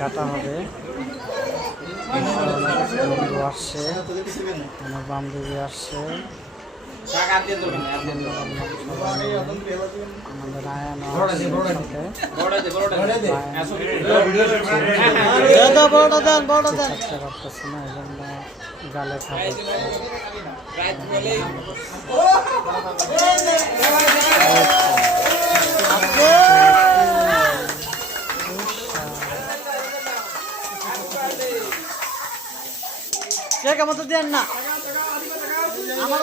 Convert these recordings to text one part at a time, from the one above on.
কাটা হবে। বন্ধু আসছে, আমার বান্ধবী আসছে, আমাদের আয়ান করতেছে না, এই জন্য গালে খাবে। কেমন তো দেন না আমার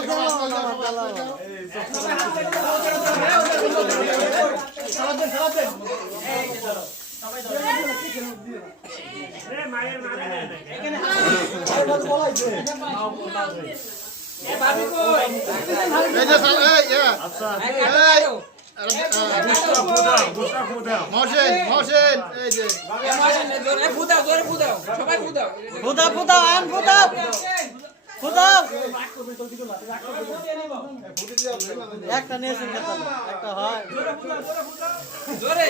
একটা নিয়েছেন একটা হয় জোরে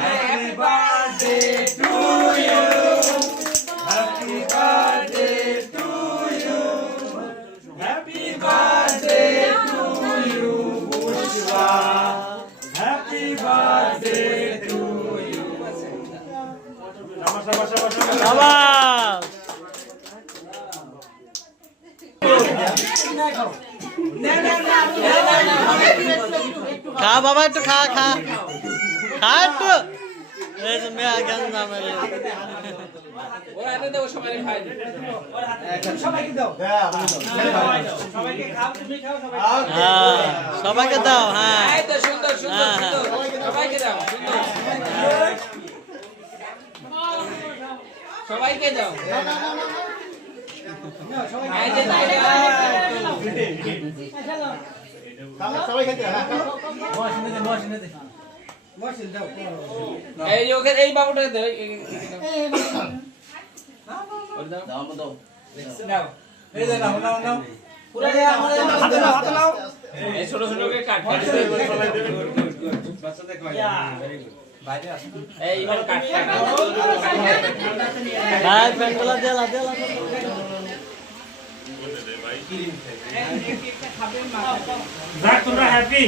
happy birthday to you happy birthday to you happy birthday to you Pushpa happy birthday to you শাবাশ খা বাবা একটু খা খা খা একটু সবাইকে দাও। হ্যাঁ সবাইকে দাও। এই বাবুটাকে দাও, ছোট ছোট কাট তোমরা হ্যাপি